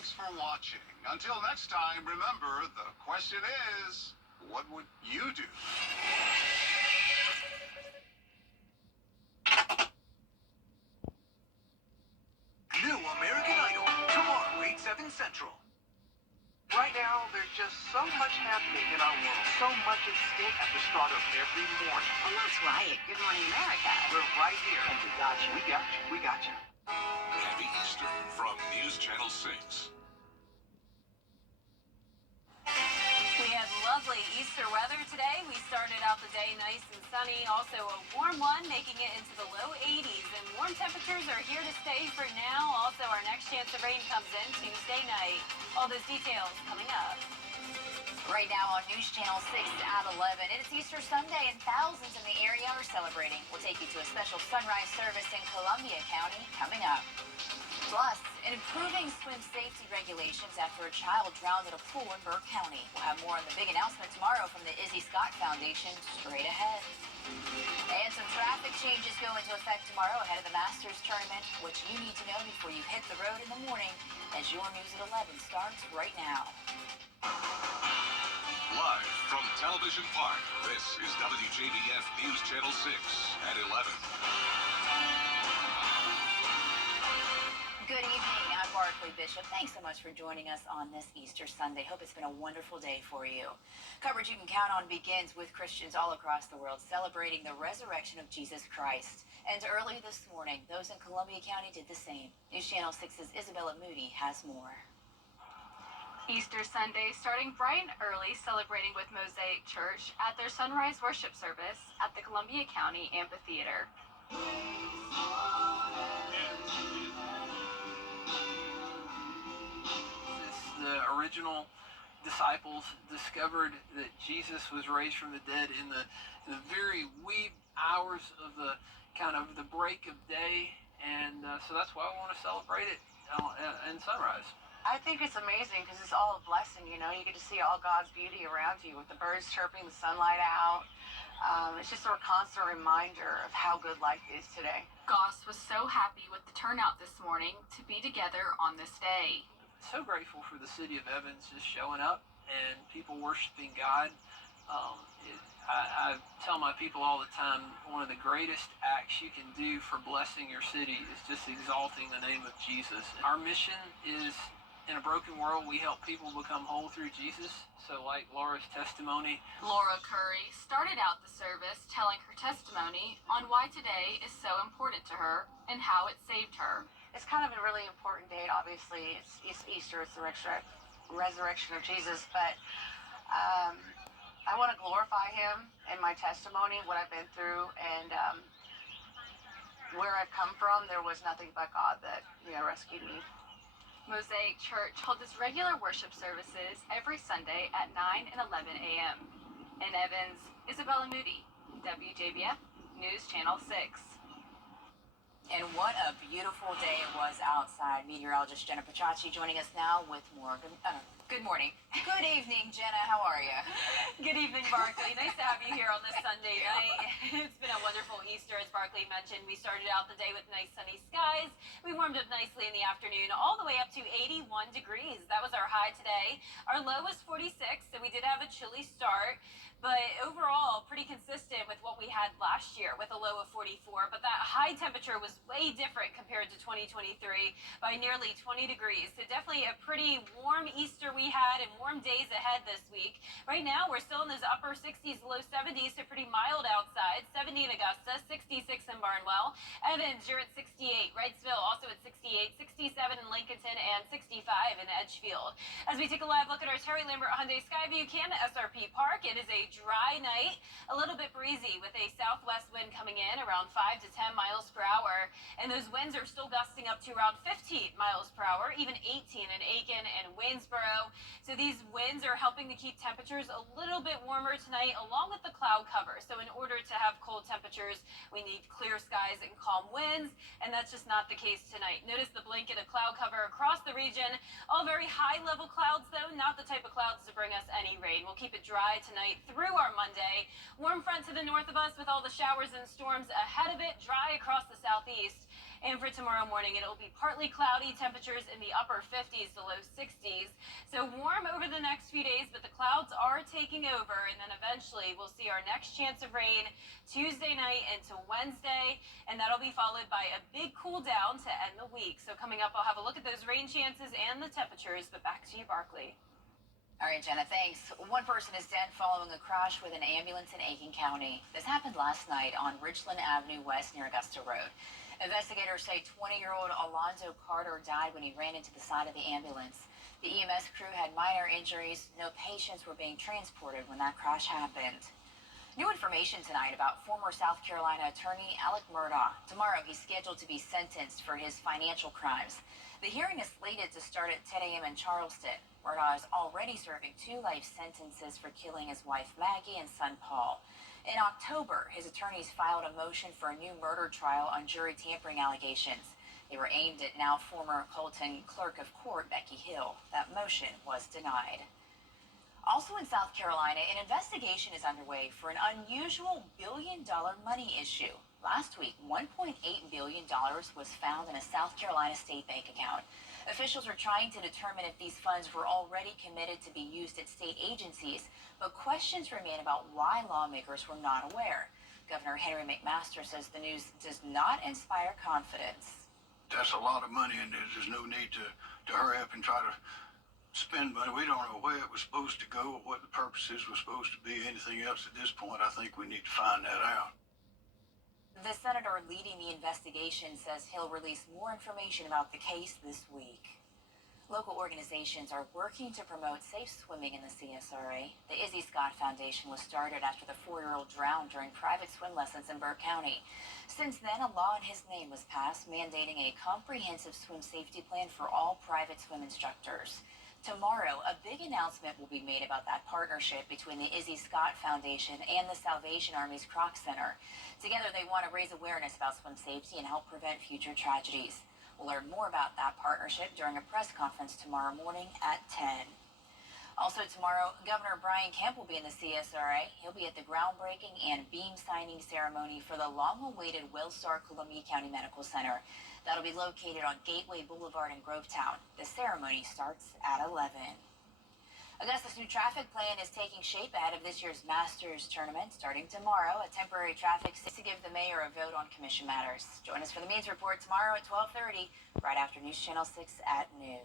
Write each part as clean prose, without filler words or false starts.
thanks for watching. Until next time, remember, the question is, what would you do? New American Idol, tomorrow, 8/7 Central. Right now, there's just so much happening in our world, so much at stake at the start of every morning. And that's right. Good Morning America. We're right here, and we got you, we got you, we got you. Happy Easter from News Channel 6. We had lovely Easter weather today. We started out the day nice and sunny. Also a warm one, making it into the low 80s. And warm temperatures are here to stay for now. Also, our next chance of rain comes in Tuesday night. All those details coming up. Right now on News Channel 6 at 11. It's Easter Sunday and thousands in the area are celebrating. We'll take you to a special sunrise service in Columbia County coming up. Plus, improving swim safety regulations after a child drowned at a pool in Burke County. We'll have more on the big announcement tomorrow from the Izzy Scott Foundation straight ahead. And some traffic changes go into effect tomorrow ahead of the Masters tournament, which you need to know before you hit the road in the morning as your news at 11 starts right now. Live from Television Park, this is WJBF News Channel 6 at 11. Good evening. I'm Barclay Bishop. Thanks so much for joining us on this Easter Sunday. Hope it's been a wonderful day for you. Coverage you can count on begins with Christians all across the world celebrating the resurrection of Jesus Christ. And early this morning, those in Columbia County did the same. News Channel 6's Isabella Moody has more. Easter Sunday starting bright and early, celebrating with Mosaic Church at their sunrise worship service at the Columbia County Amphitheater. The original disciples discovered that Jesus was raised from the dead in the very wee hours of the break of day, and so that's why we want to celebrate it in sunrise. I think it's amazing because it's all a blessing, you know. You get to see all God's beauty around you with the birds chirping, the sunlight out. It's just a constant reminder of how good life is today. Goss was so happy with the turnout this morning to be together on this day. So grateful for the city of Evans just showing up and people worshiping God. I tell my people all the time, one of the greatest acts you can do for blessing your city is just exalting the name of Jesus. Our mission is, in a broken world, we help people become whole through Jesus. So like Laura's testimony. Laura Curry started out the service telling her testimony on why today is so important to her and how it saved her. It's kind of a really important date, obviously. It's Easter, it's the resurrection of Jesus, but I want to glorify him in my testimony, what I've been through, and where I've come from. There was nothing but God that, rescued me. Mosaic Church holds its regular worship services every Sunday at 9 and 11 a.m. In Evans, Isabella Moody, WJBF News Channel 6. And what a beautiful day it was outside. Meteorologist Jenna Pachacci joining us now with more. Good morning. Good evening, Jenna. How are you? Good evening, Barclay. Nice to have you here on this Sunday night. It's been a wonderful Easter, as Barclay mentioned. We started out the day with nice sunny skies. We warmed up nicely in the afternoon, all the way up to 81 degrees. That was our high today. Our low was 46, so we did have a chilly start. But overall, pretty consistent with what we had last year with a low of 44. But that high temperature was way different compared to 2023 by nearly 20 degrees. So definitely a pretty warm Easter we had and warm days ahead this week. Right now, we're still in those upper 60s, low 70s, so pretty mild outside. 70 in Augusta, 66 in Barnwell. Evans, you're at 68. Wrightsville also at 68, 67 in Lincolnton, and 65 in Edgefield. As we take a live look at our Terry Lambert Hyundai Skyview cam at SRP Park, it is a dry night, a little bit breezy with a southwest wind coming in around 5 to 10 miles per hour. And those winds are still gusting up to around 15 miles per hour, even 18 in Aiken and Waynesboro. So these winds are helping to keep temperatures a little bit warmer tonight, along with the cloud cover. So in order to have cold temperatures, we need clear skies and calm winds, and that's just not the case tonight. Notice the blanket of cloud cover across the region. All very high-level clouds, though, not the type of clouds to bring us any rain. We'll keep it dry tonight through our Monday. Warm front to the north of us with all the showers and storms ahead of it, dry across the southeast. And for tomorrow morning, it'll be partly cloudy, temperatures in the upper 50s to low 60s. So warm over the next few days, but the clouds are taking over. And then eventually we'll see our next chance of rain Tuesday night into Wednesday. And that'll be followed by a big cool down to end the week. So coming up, I'll have a look at those rain chances and the temperatures. But back to you, Barkley. All right, Jenna, thanks. One person is dead following a crash with an ambulance in Aiken County. This happened last night on Richland Avenue West near Augusta Road. Investigators say 20-year-old Alonzo Carter died when he ran into the side of the ambulance. The EMS crew had minor injuries. No patients were being transported when that crash happened. New information tonight about former South Carolina attorney Alec Murdaugh. Tomorrow, he's scheduled to be sentenced for his financial crimes. The hearing is slated to start at 10 a.m. in Charleston. Murdaugh is already serving 2 life sentences for killing his wife Maggie and son Paul. In October, his attorneys filed a motion for a new murder trial on jury tampering allegations. They were aimed at now former Colton Clerk of Court Becky Hill. That motion was denied. Also in South Carolina, an investigation is underway for an unusual billion-dollar money issue. Last week, $1.8 billion was found in a South Carolina state bank account. Officials are trying to determine if these funds were already committed to be used at state agencies, but questions remain about why lawmakers were not aware. Governor Henry McMaster says the news does not inspire confidence. That's a lot of money, and there's no need to hurry up and try to spend money. We don't know where it was supposed to go or what the purposes were supposed to be, anything else at this point. I think we need to find that out. The senator leading the investigation says he'll release more information about the case this week. Local organizations are working to promote safe swimming in the CSRA. The Izzy Scott Foundation was started after the 4-year-old drowned during private swim lessons in Burke County. Since then, a law in his name was passed mandating a comprehensive swim safety plan for all private swim instructors. Tomorrow, a big announcement will be made about that partnership between the Izzy Scott Foundation and the Salvation Army's Kroc Center. Together, they want to raise awareness about swim safety and help prevent future tragedies. We'll learn more about that partnership during a press conference tomorrow morning at 10. Also tomorrow, Governor Brian Kemp will be in the CSRA. He'll be at the groundbreaking and beam signing ceremony for the long-awaited Wellstar Columbia County Medical Center. That'll be located on Gateway Boulevard in Grovetown. The ceremony starts at 11. Augusta's new traffic plan is taking shape ahead of this year's Masters tournament. Starting tomorrow, a temporary traffic to give the mayor a vote on commission matters. Join us for the Means Report tomorrow at 12:30, right after News Channel 6 at noon.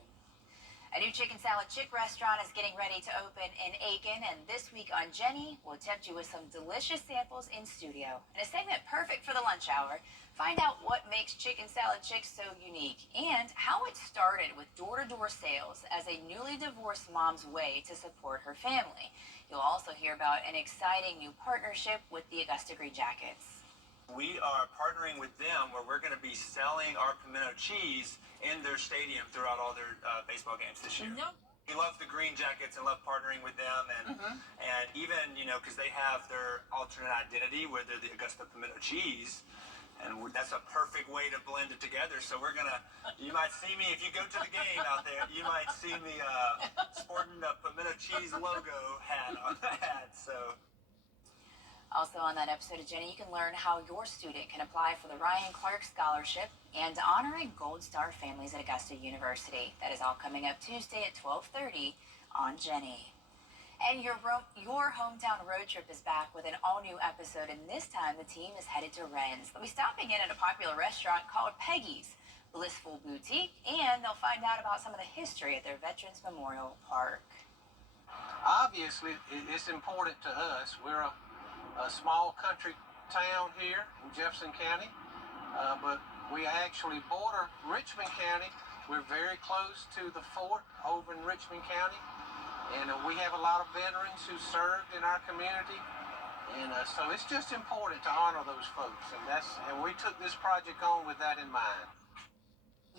A new chicken salad chick restaurant is getting ready to open in Aiken, and this week on Jenny, we'll tempt you with some delicious samples in studio. In a segment perfect for the lunch hour, find out what makes Chicken Salad Chick so unique and how it started with door-to-door sales as a newly divorced mom's way to support her family. You'll also hear about an exciting new partnership with the Augusta Green Jackets. We are partnering with them where we're going to be selling our pimento cheese in their stadium throughout all their baseball games this year. We love the Green Jackets and love partnering with them, and even, you know, because they have their alternate identity where they're the Augusta pimento cheese, and that's a perfect way to blend it together. So we're gonna, you might see me if you go to the game out there, you might see me sporting the pimento cheese logo hat on the hat. So. Also on that episode of Jenny, you can learn how your student can apply for the Ryan Clark Scholarship and honoring Gold Star families at Augusta University. That is all coming up Tuesday at 12:30 on Jenny. And your hometown road trip is back with an all-new episode, and this time the team is headed to Rennes. They'll be stopping in at a popular restaurant called Peggy's Blissful Boutique, and they'll find out about some of the history at their Veterans Memorial Park. Obviously, it's important to us. We're a small country town here in Jefferson County, but we actually border Richmond County. We're very close to the fort over in Richmond County, and we have a lot of veterans who served in our community, and so it's just important to honor those folks, and we took this project on with that in mind.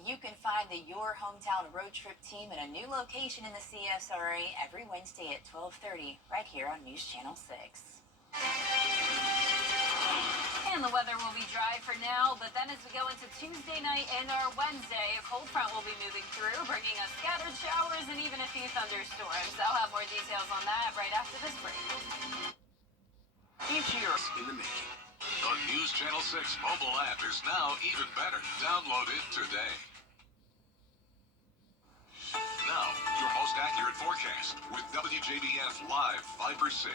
You can find the Your Hometown Road Trip team in a new location in the CSRA every Wednesday at 12:30 right here on News Channel 6. And the weather will be dry for now, but then as we go into Tuesday night and our Wednesday, a cold front will be moving through, bringing us scattered showers and even a few thunderstorms. I'll have more details on that right after this break. Each year in the making. The News Channel 6 mobile app is now even better. Download it today. Now, your most accurate forecast with WJBF Live Viper 6.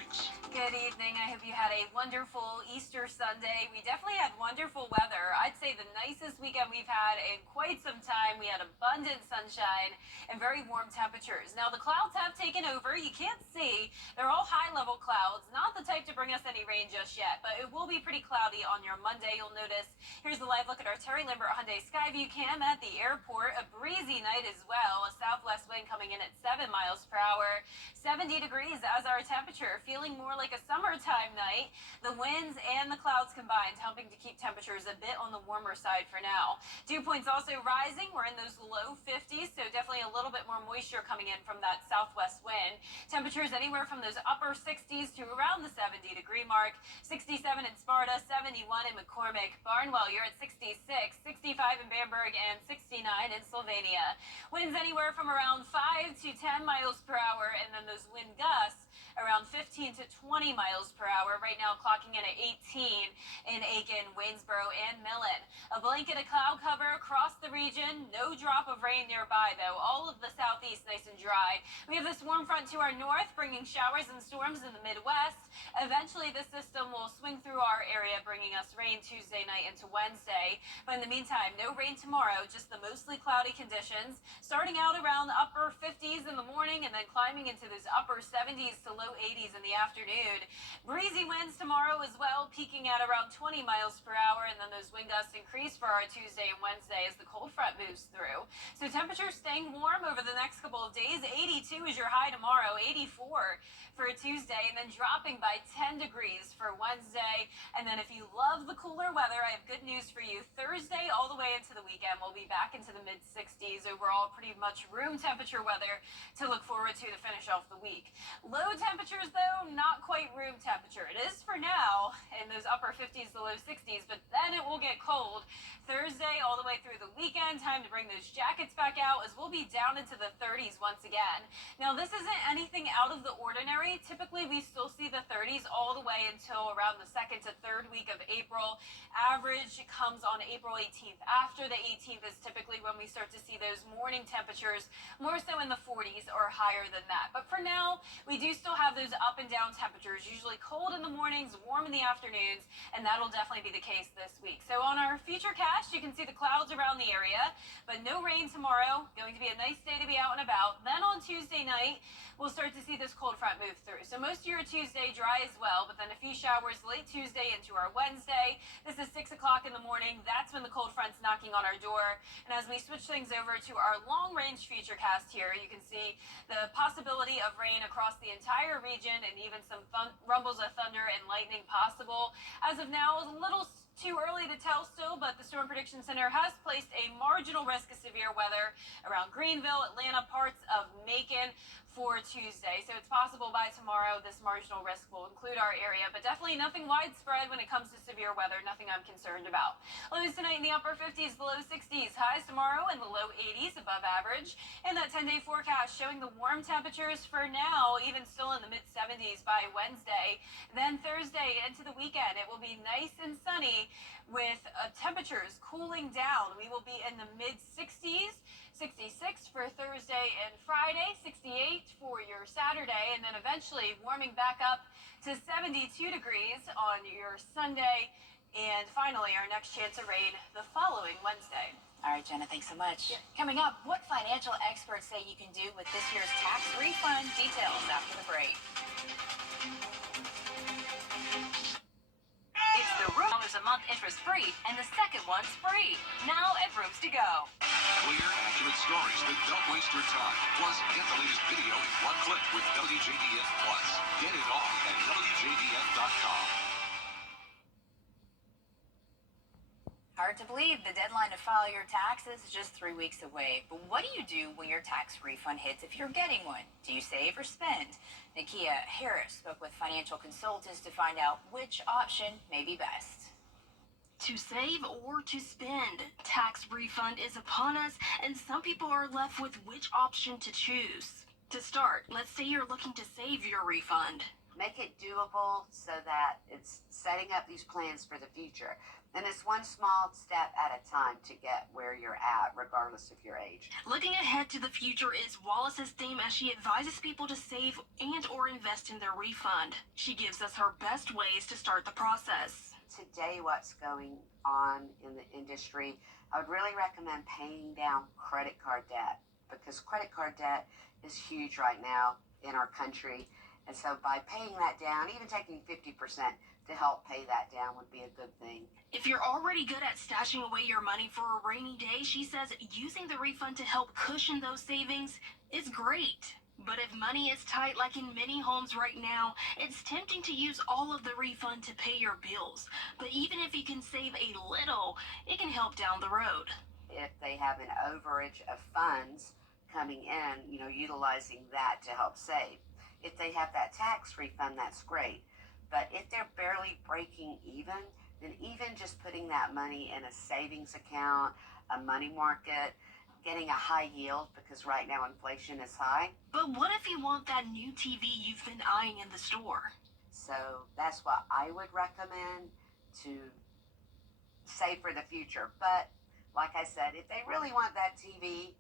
Good evening. I hope you had a wonderful Easter Sunday. We definitely had wonderful weather. I'd say the nicest weekend we've had in quite some time. We had abundant sunshine and very warm temperatures. Now, the clouds have taken over. You can't see. They're all high-level clouds, not the type to bring us any rain just yet, but it will be pretty cloudy on your Monday. You'll notice. Here's the live look at our Terry Lambert Hyundai Skyview cam at the airport. A breezy night as well. A southwest wind coming in at 7 miles per hour. 70 degrees as our temperature. Feeling more like a summertime night. The winds and the clouds combined helping to keep temperatures a bit on the warmer side for now. Dew points also rising. We're in those low 50s, so definitely a little bit more moisture coming in from that southwest wind. Temperatures anywhere from those upper 60s to around the 70-degree mark. 67 in Sparta, 71 in McCormick. Barnwell, you're at 66, 65 in Bamberg, and 69 in Sylvania. Winds anywhere from around 5 to 10 miles per hour, and then those wind gusts around 15 to 20 miles per hour. Right now clocking in at 18 in Aiken, Waynesboro, and Millen. A blanket of cloud cover across the region. No drop of rain nearby, though. All of the southeast nice and dry. We have this warm front to our north, bringing showers and storms in the Midwest. Eventually, this system will swing through our area, bringing us rain Tuesday night into Wednesday. But in the meantime, no rain tomorrow, just the mostly cloudy conditions. Starting out around the upper 50s in the morning and then climbing into those upper 70s to low 80s in the afternoon. Breezy winds tomorrow as well, peaking at around 20 miles per hour, and then those wind gusts increase for our Tuesday and Wednesday as the cold front moves through. So temperatures staying warm over the next couple of days. 82 is your high tomorrow, 84 for Tuesday, and then dropping by 10 degrees for Wednesday. And then if you love the cooler weather, I have good news for you. Thursday all the way into the weekend, we'll be back into the mid-60s. Overall, pretty much room temperature weather to look forward to finish off the week. Low temperatures, though, not quite room temperature. It is for now in those upper 50s to low 60s, but then it will get cold. Thursday all the way through the weekend, time to bring those jackets back out as we'll be down into the 30s once again. Now, this isn't anything out of the ordinary. Typically, we still see the 30s all the way until around the 2nd to 3rd week of April. Average comes on April 18th. After the 18th is typically when we start to see those morning temperatures more so in the 40s or higher than that. But for now, we do still have those up and down temperatures, usually cold in the mornings, warm in the afternoons, and that'll definitely be the case this week. So on our futurecast, you can see the clouds around the area, but no rain tomorrow. Going to be a nice day to be out and about. Then on Tuesday night, we'll start to see this cold front move through. So most of your Tuesday dry as well, but then a few showers late Tuesday into our Wednesday. This is 6 o'clock in the morning. That's when the cold front's knocking on our door. And as we switch things over to our long-range futurecast here, you can see the possibility of rain across the entire region and even some rumbles of thunder and lightning possible. As of now, a little too early to tell still, but the Storm Prediction Center has placed a marginal risk of severe weather around Greenville, Atlanta, parts of Macon for Tuesday. So it's possible by tomorrow this marginal risk will include our area, but definitely nothing widespread when it comes to severe weather, nothing I'm concerned about. Lows tonight in the upper 50s, the low 60s. Highs tomorrow in the low 80s, above average. And that 10-day forecast showing the warm temperatures for now, even still in the mid-70s by Wednesday. Then Thursday into the weekend, it will be nice and sunny with temperatures cooling down. We will be in the mid-60s. 66 for Thursday and Friday, 68 for your Saturday, and then eventually warming back up to 72 degrees on your Sunday, and finally our next chance of rain the following Wednesday. All right, Jenna, thanks so much. Yeah. Coming up, what financial experts say you can do with this year's tax refund. Details after the break. It's the room is a month interest-free, and the second one's free. Now at Rooms to Go. Clear, accurate stories that don't waste your time. Plus, get the latest video in one click with WJBF Plus. Get it all at WJBF.com. Hard to believe the deadline to file your taxes is just 3 weeks away. But what do you do when your tax refund hits if you're getting one? Do you save or spend? Nakia Harris spoke with financial consultants to find out which option may be best. To save or to spend, tax refund is upon us, and some people are left with which option to choose. To start, let's say you're looking to save your refund. make it doable so that it's setting up these plans for the future. And it's one small step at a time to get where you're at, regardless of your age. Looking ahead to the future is Wallace's theme as she advises people to save and or invest in their refund. She gives us her best ways to start the process. Today, what's going on in the industry, I would really recommend paying down credit card debt, because credit card debt is huge right now in our country. And so by paying that down, even taking 50% to help pay that down would be a good thing. If you're already good at stashing away your money for a rainy day, she says using the refund to help cushion those savings is great. But if money is tight, like in many homes right now, it's tempting to use all of the refund to pay your bills. But even if you can save a little, it can help down the road. If they have an overage of funds coming in, utilizing that to help save. If they have that tax refund, that's great. But if they're barely breaking even, then even just putting that money in a savings account, a money market, getting a high yield, because right now inflation is high. But what if you want that new TV you've been eyeing in the store? So that's what I would recommend to save for the future. But like I said, if they really want that TV,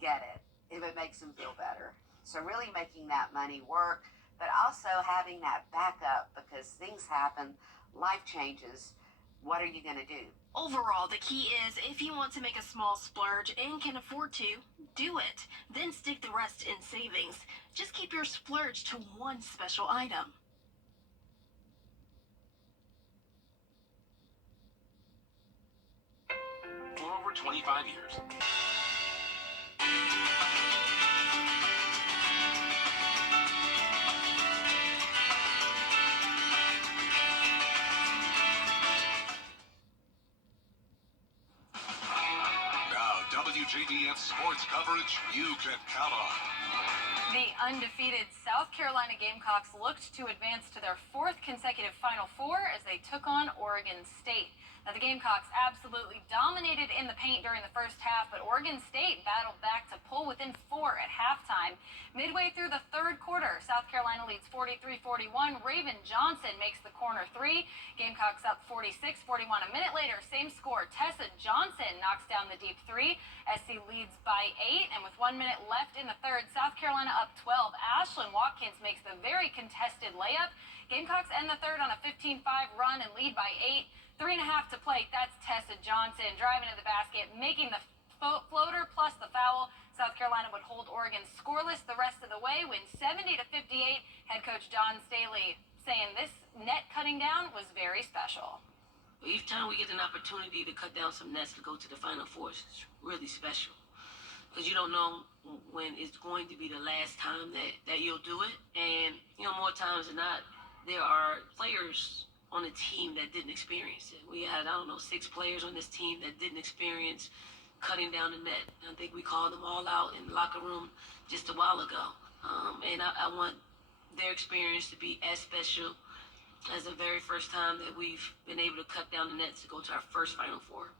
get it, if it makes them feel better. So really making that money work, but also having that backup, because things happen, life changes. What are you going to do? Overall, the key is if you want to make a small splurge and can afford to, do it. Then stick the rest in savings. Just keep your splurge to one special item. For over 25 years. WJBF sports coverage you can count on. The undefeated South Carolina Gamecocks looked to advance to their fourth consecutive Final Four as they took on Oregon State. Now, the Gamecocks absolutely dominated in the paint during the first half, but Oregon State battled back to pull within 4 at halftime. Midway through the third quarter, South Carolina leads 43-41. Raven Johnson makes the corner 3. Gamecocks up 46-41. A minute later, same score. Tessa Johnson knocks down the deep 3. SC leads by 8, and with 1 minute left in the third, South Carolina up 12. Ashlyn Watkins makes the very contested layup. Gamecocks end the third on a 15-5 run and lead by 8. 3.5 to play. That's Tessa Johnson driving to the basket, making the floater plus the foul. South Carolina would hold Oregon scoreless the rest of the way, win 70-58. Head coach Don Staley saying this net cutting down was very special. Each time we get an opportunity to cut down some nets to go to the Final Four, it's really special. Because you don't know when it's going to be the last time that you'll do it. And, more times than not, there are players on a team that didn't experience it. We had, 6 players on this team that didn't experience cutting down the net. I think we called them all out in the locker room just a while ago. And I want their experience to be as special as the very first time that we've been able to cut down the nets to go to our first Final Four.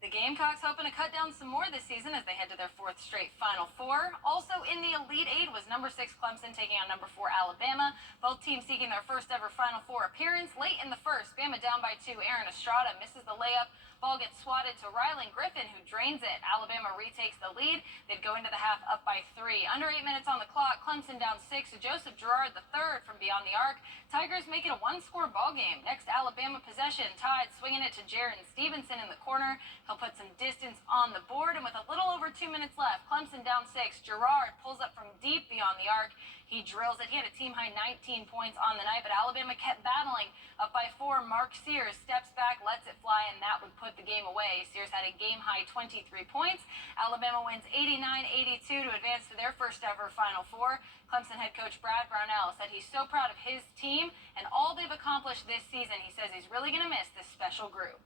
The Gamecocks hoping to cut down some more this season as they head to their 4th straight Final Four. Also in the Elite 8 was number 6 Clemson taking on number 4 Alabama. Both teams seeking their first ever Final Four appearance. Late in the first, Bama down by 2. Aaron Estrada misses the layup. Ball gets swatted to Rylan Griffin, who drains it. Alabama retakes the lead. They'd go into the half up by 3. Under 8 minutes on the clock, Clemson down 6 to Joseph Girard III from beyond the arc. Tigers make it a 1-score ball game. Next Alabama possession, Tide swinging it to Jaron Stevenson in the corner. He'll put some distance on the board, and with a little over 2 minutes left, Clemson down 6. Girard pulls up from deep beyond the arc. He drills it. He had a team-high 19 points on the night, but Alabama kept battling. Up by 4, Mark Sears steps back, lets it fly, and that would put the game away. Sears had a game-high 23 points. Alabama wins 89-82 to advance to their first ever Final Four. Clemson head coach Brad Brownell said he's so proud of his team and all they've accomplished this season. He says he's really going to miss this special group.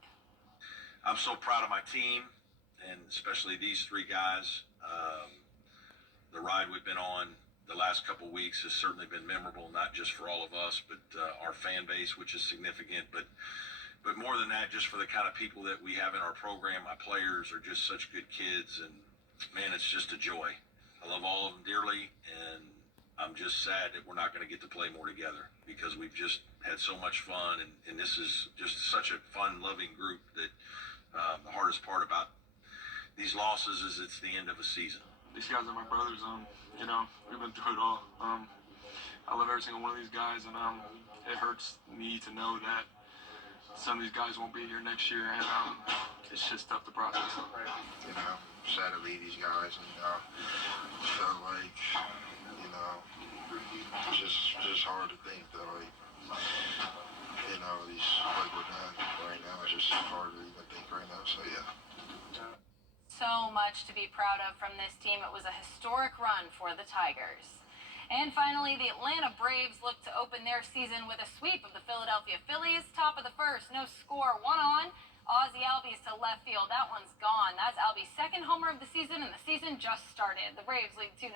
I'm so proud of my team, and especially these 3 guys. The ride we've been on the last couple of weeks has certainly been memorable, not just for all of us, but our fan base, which is significant. But more than that, just for the kind of people that we have in our program. My players are just such good kids, and man, it's just a joy. I love all of them dearly, and I'm just sad that we're not going to get to play more together because we've just had so much fun, and this is just such a fun, loving group that the hardest part about these losses is it's the end of a season. These guys are my brothers. You know, we've been through it all. I love every single one of these guys, and it hurts me to know that some of these guys won't be here next year, and it's just tough to process. You know, sad to leave these guys, and felt like, you know, it's just hard to think that, like, you know, these, like, we're done right now. It's just hard to even think right now. So yeah. So much to be proud of from this team. It was a historic run for the Tigers. And finally, the Atlanta Braves look to open their season with a sweep of the Philadelphia Phillies. Top of the first, no score, 1-on. Ozzie Albies to left field. That one's gone. That's Albies' second homer of the season, and the season just started. The Braves lead 2-0.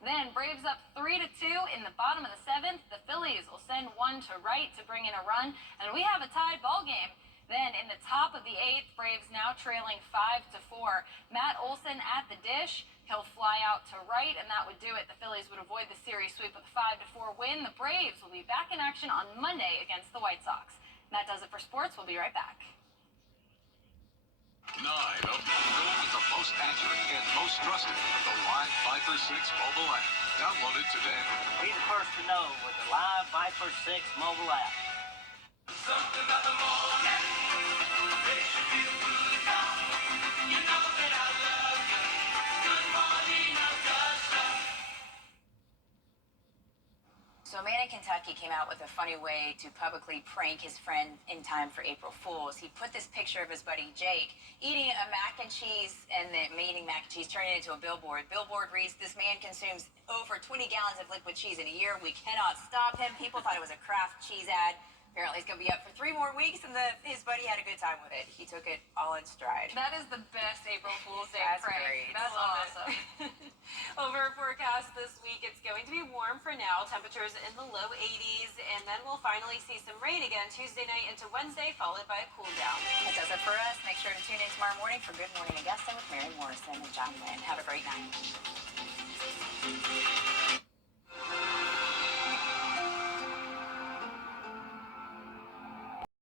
Then Braves up 3-2 in the bottom of the seventh. The Phillies will send one to right to bring in a run, and we have a tied ball game. Then in the top of the eighth, Braves now trailing 5-4. Matt Olson at the dish. He'll fly out to right, and that would do it. The Phillies would avoid the series sweep with a 5-4 win. The Braves will be back in action on Monday against the White Sox. And that does it for sports. We'll be right back. 9 of go with the most accurate and most trusted. The Live Viper 6 mobile app. Download it today. Be the first to know with the Live Viper 6 mobile app. Something about the morning makes you feel good now. You know that I love you. Good morning, Augusta. So a man in Kentucky came out with a funny way to publicly prank his friend in time for April Fool's. He put this picture of his buddy Jake eating a mac and cheese, and then eating mac and cheese, turning it into a billboard. Billboard reads, "This man consumes over 20 gallons of liquid cheese in a year. We cannot stop him." People thought it was a Kraft cheese ad. Apparently, it's going to be up for 3 more weeks, and his buddy had a good time with it. He took it all in stride. That is the best April Fool's Day That's prank. great. That's awesome. Over forecast this week, it's going to be warm for now. Temperatures in the low 80s, and then we'll finally see some rain again Tuesday night into Wednesday, followed by a cool down. That does it for us. Make sure to tune in tomorrow morning for Good Morning Augusta with Mary Morrison and John Wynn. Have a great night.